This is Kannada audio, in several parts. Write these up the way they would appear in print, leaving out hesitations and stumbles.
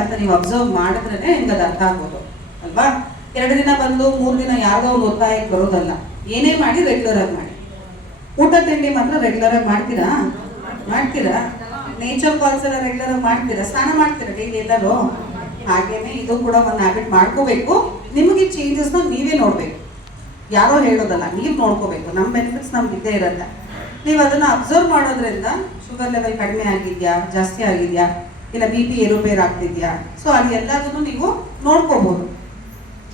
ಅಂತ ನೀವು ಅಬ್ಸರ್ವ್ ಮಾಡಿದ್ರೆ ನಿಮ್ಗೆ ಅದು ಅರ್ಥ ಆಗೋದು ಅಲ್ವಾ. 2 ದಿನ ಬಂದು 3 ದಿನ ಯಾವ್ದೋ ಒಂದು ಒತ್ತಾಯಕ್ಕೆ ಬರೋದಲ್ಲ. ಏನೇ ಮಾಡಿ ರೆಗ್ಯುಲರ್ ಆಗಿ ಮಾಡಿ. ಊಟ ತಿಂಡಿ ಮಾತ್ರ ರೆಗ್ಯುಲರ್ ಆಗಿ ಮಾಡ್ತೀರಾ? ನೇಚರ್ ಕಾಲ್ಸ್ ಎಲ್ಲ ರೆಗ್ಯುಲರ್ ಆಗಿ ಮಾಡ್ತೀರಾ? ಸ್ನಾನ ಮಾಡ್ತೀರಾ ಡೈಲಿ ಎಲ್ಲರೂ? ಹಾಗೇನೆ ಇದು ಕೂಡ ಒಂದು ಹ್ಯಾಬಿಟ್ ಮಾಡ್ಕೋಬೇಕು. ನಿಮಗೆ ಚೇಂಜಸ್ನ ನೀವೇ ನೋಡ್ಬೇಕು, ಯಾರೋ ಹೇಳೋದಲ್ಲ, ನೀವು ನೋಡ್ಕೋಬೇಕು. ನಮ್ಮ ಬೆನಿಫಿಟ್ಸ್ ನಮ್ಗೆ ಇದ್ದೇ ಇರುತ್ತೆ. ನೀವು ಅದನ್ನ ಅಬ್ಸರ್ವ್ ಮಾಡೋದ್ರಿಂದ ಶುಗರ್ ಲೆವೆಲ್ ಕಡಿಮೆ ಆಗಿದ್ಯಾ, ಜಾಸ್ತಿ ಆಗಿದ್ಯಾ, ಇಲ್ಲ BP ಏರುಪೇರು ಆಗ್ತಿದ್ಯಾ, ಸೊ ಅದು ಎಲ್ಲದನ್ನು ನೀವು ನೋಡ್ಕೋಬಹುದು.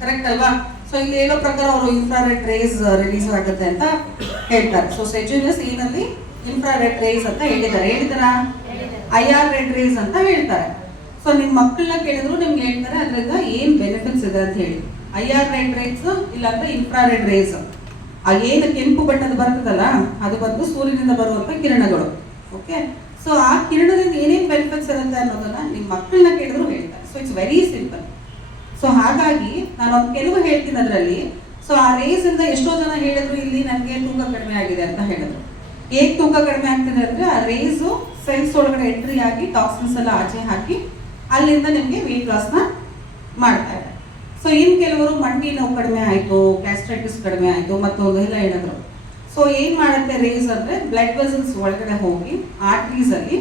ಕರೆಕ್ಟ್ ಅಲ್ವಾ? ಸೊ ಇಲ್ಲಿ ಹೇಳೋ ಪ್ರಕಾರ ಅವರು ಇನ್ಫ್ರಾರೆಡ್ ರೇಸ್ ರಿಲೀಸ್ ಆಗುತ್ತೆ ಅಂತ ಹೇಳ್ತಾರೆ. ಸೊ ಸೆಜುನಸ್ ಏನಲ್ಲಿ ಇನ್ಫ್ರಾರೆಡ್ ರೇಸ್ ಅಂತ ಹೇಳಿದ್ದಾರೆ. IR ರೆಡ್ ರೇಸ್ ಅಂತ ಹೇಳ್ತಾರೆ. ಸೊ ನಿಮ್ಮ ಮಕ್ಕಳನ್ನ ಕೇಳಿದ್ರು ನಿಮ್ಗೆ ಹೇಳ್ತಾರೆ ಅದರಿಂದ ಏನ್ ಬೆನಿಫಿಟ್ಸ್ ಇದೆ ಅಂತ ಹೇಳಿ. IR ರೆಡ್ ರೇಸ್ ಇಲ್ಲಾಂದ್ರೆ ಇನ್ಫ್ರಾರೆಡ್ ರೇಸ್. ಆ ಏನು ಕೆಂಪು ಬಣ್ಣದ ಬರ್ತದಲ್ಲ ಅದು ಬಂದು ಸೂರ್ಯನಿಂದ ಬರುವಂತ ಕಿರಣಗಳು. ಓಕೆ, ಸೊ ಆ ಕಿರಣದಿಂದ ಏನೇನು ಬೆನಿಫಿಟ್ಸ್ ಇರುತ್ತೆ ಅನ್ನೋದನ್ನ ನಿಮ್ಮ ಮಕ್ಕಳನ್ನ ಕೇಳಿದ್ರು ಹೇಳ್ತಾರೆ. So it's very simple. So ಹಾಗಾಗಿ ನಾನು ಕೆಲವು ಹೇಳ್ತೀನಿ ಅದರಲ್ಲಿ. ಸೊ ಆ ರೇಸ್ ಇಂದ ಎಷ್ಟೋ ಜನ ಹೇಳಿದ್ರು ಇಲ್ಲಿ ನನಗೆ ತೂಕ ಕಡಿಮೆ ಆಗಿದೆ ಅಂತ ಹೇಳಿದ್ರು. ಹೇಗೆ ತೂಕ ಕಡಿಮೆ ಆಗ್ತಿದೆ ಅಂದ್ರೆ ಆ ರೇಸು ಸೆಲ್ಸ್ ಒಳಗಡೆ ಎಂಟ್ರಿ ಆಗಿ ಟಾಕ್ಸಿನ್ಸ್ ಎಲ್ಲ ಆಚೆ ಹಾಕಿ ಅಲ್ಲಿಂದ ನಿಮಗೆ ವೇಟ್ ಲಾಸ್ನ ಮಾಡ್ತಾ ಇದೆ. ಸೊ ಇನ್ನು ಕೆಲವರು ಮಂಡಿ ನೋವು ಕಡಿಮೆ ಆಯಿತು, ಗ್ಯಾಸ್ಟ್ರೈಟಿಸ್ ಕಡಿಮೆ ಆಯಿತು, ಮತ್ತೊಂದು ಎಲ್ಲ ಹೇಳಿದ್ರು. ಸೊ ಏನು ಮಾಡುತ್ತೆ ರೇಸ್ ಅಂದರೆ ಬ್ಲಡ್ ವೆಸಲ್ಸ್ ಒಳಗಡೆ ಹೋಗಿ ಆರ್ಟ್ರೀಸಲ್ಲಿ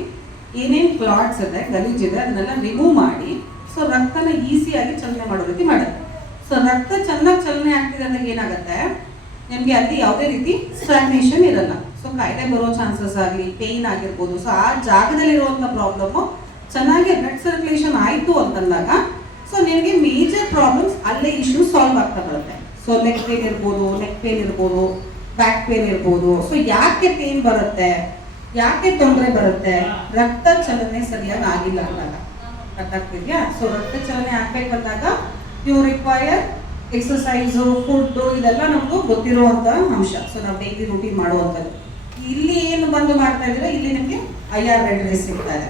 ಏನೇನು ಕ್ಲಾಟ್ಸ್ ಇದೆ, ಗಲೀಜಿದೆ ಅದನ್ನೆಲ್ಲ ರಿಮೂವ್ ಮಾಡಿ ಸೊ ರಕ್ತನ ಈಸಿಯಾಗಿ ಚಲನೆ ಮಾಡೋ ರೀತಿ ಮಾಡುತ್ತೆ. ಸೊ ರಕ್ತ ಚೆನ್ನಾಗಿ ಚಲನೆ ಆಗ್ತಿದೆ ಅಂದಾಗ ಏನಾಗುತ್ತೆ, ನಿಮಗೆ ಅಲ್ಲಿ ಯಾವುದೇ ರೀತಿ ಸ್ಟಾಗ್ನೇಷನ್ ಇರಲ್ಲ. ಸೊ ಕಾಯಿಲೆ ಬರೋ ಚಾನ್ಸಸ್ ಆಗಲಿ, ಪೇಯ್ನ್ ಆಗಿರ್ಬೋದು. ಸೊ ಆ ಜಾಗದಲ್ಲಿರುವಂಥ ಪ್ರಾಬ್ಲಮ್ಮು ಚೆನ್ನಾಗಿ ಬ್ಲಡ್ ಸರ್ಕ್ಯುಲೇಷನ್ ಆಯಿತು ಅಂತಂದಾಗ ಸೊ ನಿಮಗೆ ಮೇಜರ್ ಪ್ರಾಬ್ಲಮ್ಸ್ ಅಲ್ಲೇ ಇಶ್ಯೂ ಸಾಲ್ವ್ ಆಗ್ತಾ ಬರುತ್ತೆ. ಸೊ ನೆಕ್ ಪೇನ್ ಇರ್ಬೋದು, ಬ್ಯಾಕ್ ಪೇನ್ ಇರ್ಬೋದು. ಸೊ ಯಾಕೆ ಪೇನ್ ಬರುತ್ತೆ, ಯಾಕೆ ತೊಂದರೆ ಬರುತ್ತೆ? ರಕ್ತ ಚಲನೆ ಸರಿಯಾಗಿ ಆಗಿಲ್ಲ ಅಂದಾಗ. ಗೊತ್ತಾಗ್ತಿದ್ಯಾ? ಸೊ ರಕ್ತ ಚಲನೆ ಆಗ್ಬೇಕಂದಾಗ ಯು ರಿಕ್ವೈರ್ ಎಕ್ಸಸೈಸು, ಫುಡ್ಡು, ಇದೆಲ್ಲ ನಮ್ದು ಗೊತ್ತಿರುವಂತ ಅಂಶ. ಸೊ ನಾವು ಡೈಲಿ ರೂಟೀನ್ ಮಾಡುವಂಥದ್ದು. ಇಲ್ಲಿ ಏನು ಬಂದು ಮಾಡ್ತಾ ಇದ್ದೀರಾ, ಇಲ್ಲಿ ನಿಮಗೆ IR ರೆಡ್ ರೇಸ್ ಸಿಗ್ತಾ ಇದೆ.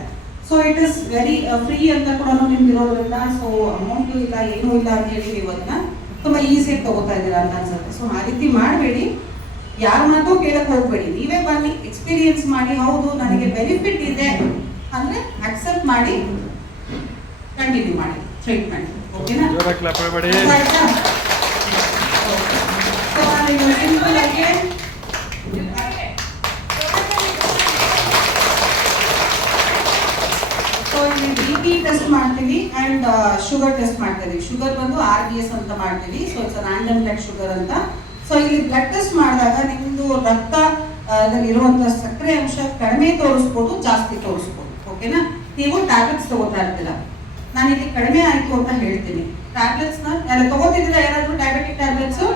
So it is very free ಅಂತ ಕೂಡ ನಿಮ್ಗೆ ಇರೋದ್ರಿಂದ ಸೊ ಅಮೌಂಟು ಇಲ್ಲ, ಏನೂ ಇಲ್ಲ ಅಂತ ಹೇಳಿ ನೀವು ಅದನ್ನ ತುಂಬ ಈಸಿಯಾಗಿ ತಗೋತಾ ಇದ್ದೀರಾ ಅಂತ ಅನ್ಸುತ್ತೆ. ಸೊ ಆ ರೀತಿ ಮಾಡಬೇಡಿ, ಯಾರ ಮಾತು ಕೇಳಕ್ಕೆ ಹೋಗ್ಬೇಡಿ. ನೀವೇ ಬನ್ನಿ, ಎಕ್ಸ್ಪೀರಿಯನ್ಸ್ ಮಾಡಿ, ಹೌದು ನನಗೆ ಬೆನಿಫಿಟ್ ಇದೆ ಅಂದರೆ ಅಕ್ಸೆಪ್ಟ್ ಮಾಡಿ ಕಂಟಿನ್ಯೂ ಮಾಡಿ ಟ್ರೀಟ್ಮೆಂಟ್. ಓಕೆನಾ? BP ಟೆಸ್ಟ್ ಮಾಡ್ತೀವಿ ಅಂಡ್ ಶುಗರ್ ಟೆಸ್ಟ್ ಮಾಡ್ತೀವಿ. ಶುಗರ್ ಬಂದು RBS ಅಂತ ಮಾಡ್ತೀವಿ. So it's random blood sugar ಅಂತ. ಸೊ ಇಲ್ಲಿ ಬ್ಲಡ್ ಟೆಸ್ಟ್ ಮಾಡಿದಾಗ ನಿಮ್ಮದು ರಕ್ತದಲ್ಲಿರುವಂಥ ಸಕ್ಕರೆ ಅಂಶ ಕಡಿಮೆ ತೋರಿಸ್ಬೋದು, ಜಾಸ್ತಿ ತೋರಿಸ್ಬೋದು. ಓಕೆನಾ? ನೀವು ಟ್ಯಾಬ್ಲೆಟ್ಸ್ ತಗೋತಾ ಇರ್ತೀರ. ನಾನು ಇಲ್ಲಿ ಕಡಿಮೆ ಆಯಿತು ಅಂತ ಹೇಳ್ತೀನಿ. ಟ್ಯಾಬ್ಲೆಟ್ಸ್ನ ಎಲ್ಲ ತಗೋತಿದ್ದೀರಾ? ಯಾರಾದರೂ ಡಯಾಬಿಟಿಕ್ ಟ್ಯಾಬ್ಲೆಟ್ಸು?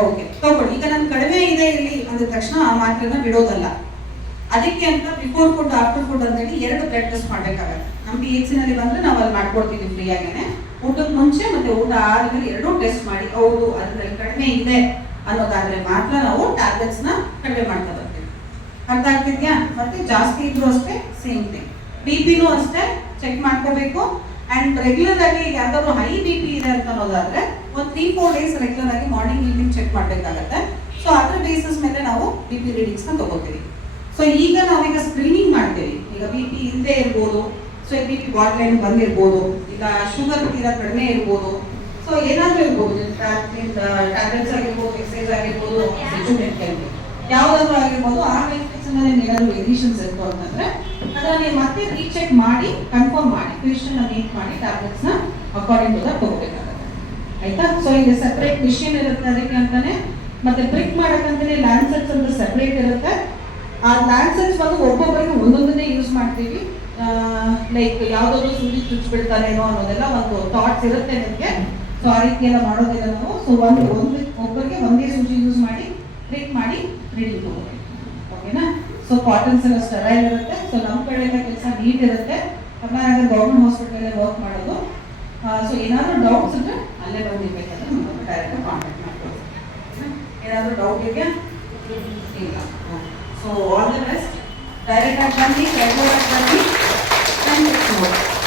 ಓಕೆ, ತಗೊಳ್ಳಿ. ಈಗ ನಾನು ಕಡಿಮೆ ಇದೆ ಇಲ್ಲಿ ಅಂದ ತಕ್ಷಣ ಆ ಮಾತ್ರೆನ ಬಿಡೋದಲ್ಲ. ಅದಕ್ಕೆ ಅಂತ ಬಿಫೋರ್ ಫುಡ್, ಆಫ್ಟರ್ ಫುಡ್ ಅಂತ ಹೇಳಿ 2 ಬ್ಲಡ್ ಟೆಸ್ಟ್ ಮಾಡಬೇಕಾಗತ್ತೆ. ನಮ್ಮ PHCನಲ್ಲಿ ಬಂದರೆ ನಾವು ಅಲ್ಲಿ ಮಾಡ್ಕೊಡ್ತೀವಿ ಫ್ರೀಯಾಗೇನೆ. ಊಟಕ್ಕೆ ಮುಂಚೆ ಮತ್ತು ಊಟ ಆದಮೇಲೆ 2 ಟೆಸ್ಟ್ ಮಾಡಿ, ಹೌದು ಅದರಲ್ಲಿ ಕಡಿಮೆ ಇದೆ ಅನ್ನೋದಾದ್ರೆ ಮಾತ್ರ ನಾವು ಟ್ಯಾಬ್ಲೆಟ್ಸ್ನ ಕಡಿಮೆ ಮಾಡ್ತಾ ಬರ್ತೀವಿ. ಅರ್ಥ ಆಗ್ತಿದ್ಯಾ? ಮತ್ತೆ ಜಾಸ್ತಿ ಇದ್ರೂ ಅಷ್ಟೇ ಸೇಮ್ ಥಿಂಗ್. BPನೂ ಅಷ್ಟೇ ಚೆಕ್ ಮಾಡ್ಕೋಬೇಕು. ಅಂಡ್ ರೆಗ್ಯುಲರ್ ಆಗಿ ಯಾವ್ದಾದ್ರು ಹೈ BP ಇದೆ ಅಂತ ಅನ್ನೋದಾದ್ರೆ ಒಂದು 3-4 ಡೇಸ್ ರೆಗ್ಯುಲರ್ ಆಗಿ ಮಾರ್ನಿಂಗ್ ಈವ್ನಿಂಗ್ ಚೆಕ್ ಮಾಡಬೇಕಾಗತ್ತೆ. ಸೊ ಅದರ ಬೇಸಿಸ್ ಮೇಲೆ ನಾವು BP ರೀಡಿಂಗ್ಸ್ನ ತಗೋತೀವಿ. ಸೊ ಈಗ ನಾವೀಗ ಸ್ಕ್ರೀನಿಂಗ್ ಮಾಡ್ತೀವಿ. ಈಗ BP ಇಲ್ಲದೆ ಇರ್ಬೋದು, ಸೊ BP ಬಾರ್ಡರ್ ಲೈನ್ ಬಂದಿರ್ಬೋದು, ಇಲ್ಲ ಶುಗರ್ ತೀರಾ ಕಡಿಮೆ ಇರ್ಬೋದು, ಸೊ ಏನಾದರೂ ಇರ್ಬೋದು, ಟ್ಯಾಬ್ಲೆಟ್ಸ್ ಆಗಿರ್ಬೋದು, ಎಕ್ಸಸೈಸ್ ಆಗಿರ್ಬೋದು, ಯಾವುದಾದ್ರೂ ಆಗಿರ್ಬೋದು. ಆ ಬೆನಿಫಿಟ್ಸ್ ನಿಮ್ಗೆ ಏನಾದರೂ ವೇರಿಯೇಷನ್ಸ್ ಇತ್ತು ಅಂತಂದ್ರೆ ಅದನ್ನ ನೀವು ಮತ್ತೆ ರೀಚೆಕ್ ಮಾಡಿ ಕನ್ಫರ್ಮ್ ಮಾಡಿ ಪೇಷಂಟ್ನ ಮೀಟ್ ಮಾಡಿ ಟ್ಯಾಬ್ಲೆಟ್ಸ್ನ ಅಕಾರ್ಡಿಂಗ್ ಟು ದಟ್ ತಗೋಬೇಕಾಗುತ್ತೆ. ಆಯ್ತಾ? ಸೊ ಇಲ್ಲಿ ಸೆಪರೇಟ್ ಮಿಷಿನ್ ಇರುತ್ತೆ ಅದಕ್ಕೆ ಅಂತಾನೆ. ಮತ್ತೆ ಪ್ರಿಕ್ ಮಾಡೋಕ್ಕಂತಾನೆ ಲ್ಯಾನ್ಸೆಟ್ಸ್ ಅಂತ ಸೆಪರೇಟ್ ಇರುತ್ತೆ. ಆ ಲ್ಯಾನ್ಸೆಟ್ಸ್ ಬಂದು ಒಬ್ಬೊಬ್ಬರಿಗೆ ಒಂದೊಂದನ್ನೇ ಯೂಸ್ ಮಾಡ್ತೀವಿ. ಲೈಕ್ ಯಾವುದಾದ್ರು ಸೂಜಿ ಚುಚ್ಚಿಬಿಡ್ತಾರೇನೋ ಅನ್ನೋದೆಲ್ಲ ಒಂದು ಥಾಟ್ಸ್ ಇರುತ್ತೆ ನಿಮಗೆ. ಸೊ ಆ ರೀತಿ ಎಲ್ಲ ಮಾಡೋದಿಲ್ಲ ನಾವು. ಸೊ ಒಬ್ಬರಿಗೆ ಒಂದೇ ಸೂಜಿ ಯೂಸ್ ಮಾಡಿ ಪ್ರಿಕ್ ಮಾಡಿ ರೀಡಿಂಗ್ ತಗೋಬೇಕು. ಓಕೆನಾ? ಸೊ ಕಾಟನ್ಸ್ ಎಲ್ಲ ಸ್ಟರೈಲ್ ಇರುತ್ತೆ. ಸೊ ನಮ್ಮ ಕಡೆಯಿಂದ ಕೆಲಸ ನೀಟ್ ಇರುತ್ತೆ. ಕರ್ನಾಟಕ ಗೌರ್ಮೆಂಟ್ ಹಾಸ್ಪಿಟಲಲ್ಲೇ ವರ್ಕ್ ಮಾಡೋದು. ಸೊ ಏನಾದರೂ ಡೌಟ್ಸ್ ಇದ್ರೆ ಅಲ್ಲೇ ಬಂದಿರ್ಬೇಕಂದ್ರೆ ನಮ್ಮನ್ನು ಡೈರೆಕ್ಟ್ ಕಾಂಟ್ಯಾಕ್ಟ್ ಮಾಡ್ಬೋದು. ಏನಾದರೂ ಡೌಟ್ ಇದೆಯಾ? ಇಲ್ಲ. So all the best. Direct ಆಗಿ ಬನ್ನಿ, ರೆಗ್ಯುಲರ್ ಆಗಿ ಬನ್ನಿ. Thank you.